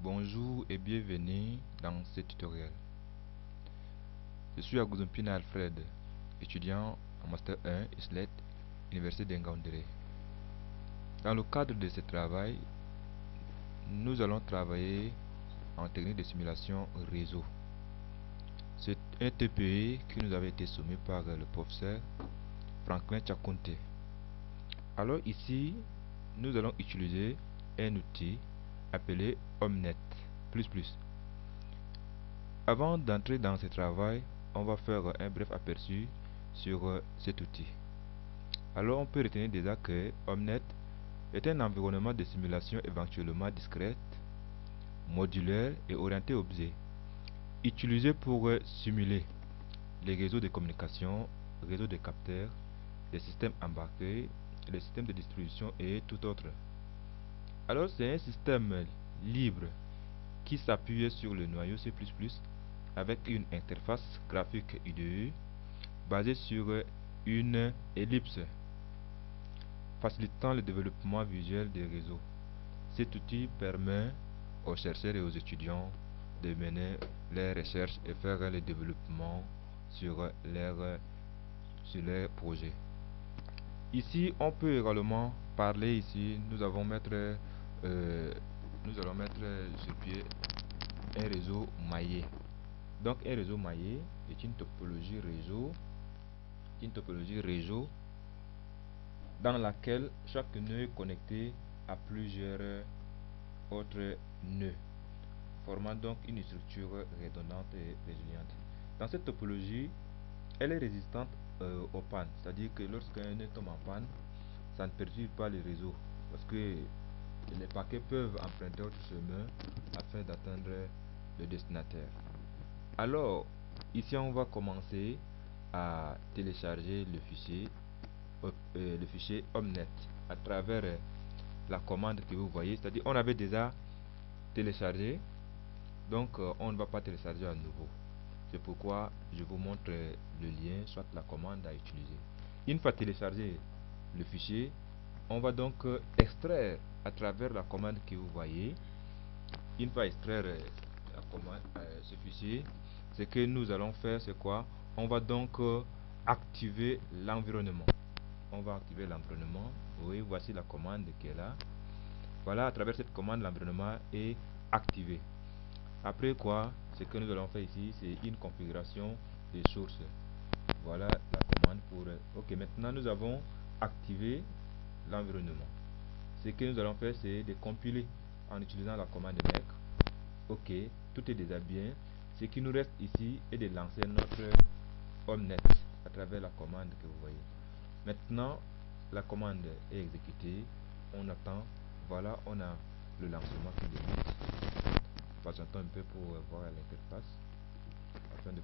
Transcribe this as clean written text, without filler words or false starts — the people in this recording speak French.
Bonjour et bienvenue dans ce tutoriel. Je suis Aguzumpina Alfred, étudiant en Master 1 ISLET, Université d'Ingaoundéré. Dans le cadre de ce travail, nous allons travailler en technique de simulation réseau. C'est un TPE qui nous avait été soumis par le professeur Franklin Tchakounté. Alors ici, nous allons utiliser un outil appelé Omnet++. Avant d'entrer dans ce travail, on va faire un bref aperçu sur cet outil. Alors on peut retenir déjà que Omnet est un environnement de simulation éventuellement discrète, modulaire et orienté objet, utilisé pour simuler les réseaux de communication, réseaux de capteurs, les systèmes embarqués, les systèmes de distribution et tout autre. Alors c'est un système libre qui s'appuie sur le noyau C++ avec une interface graphique IDE basée sur une ellipse, facilitant le développement visuel des réseaux. Cet outil permet aux chercheurs et aux étudiants de mener leurs recherches et faire le développement sur leurs projets. Ici, on peut également parler ici, nous allons mettre sur pied un réseau maillé. Donc un réseau maillé est une topologie réseau dans laquelle chaque nœud est connecté à plusieurs autres nœuds, formant donc une structure redondante et résiliente. Dans cette topologie, elle est résistante aux pannes, c'est-à-dire que lorsqu'un nœud tombe en panne, ça ne perturbe pas le réseau, parce que les paquets peuvent emprunter autre chemin afin d'atteindre le destinataire. Alors, ici on va commencer à télécharger le fichier Omnet à travers la commande que vous voyez, c'est-à-dire on avait déjà téléchargé, donc on ne va pas télécharger à nouveau. C'est pourquoi je vous montre le lien, soit la commande à utiliser. Une fois téléchargé le fichier, on va donc extraire à travers la commande que vous voyez. Une fois extraire ce fichier, ce que nous allons faire, c'est quoi? On va donc activer l'environnement. On va activer l'environnement. Oui, voici la commande qui est là. Voilà, à travers cette commande, l'environnement est activé. Après quoi, ce que nous allons faire ici, c'est une configuration des sources. Voilà la commande pour... Ok, maintenant nous avons activé l'environnement. Ce que nous allons faire, c'est de compiler en utilisant la commande make. Ok, tout est déjà bien. Ce qui nous reste ici est de lancer notre Omnet à travers la commande que vous voyez. Maintenant, la commande est exécutée. On attend. Voilà, on a le lancement qui débute. Patientons un peu pour voir l'interface afin de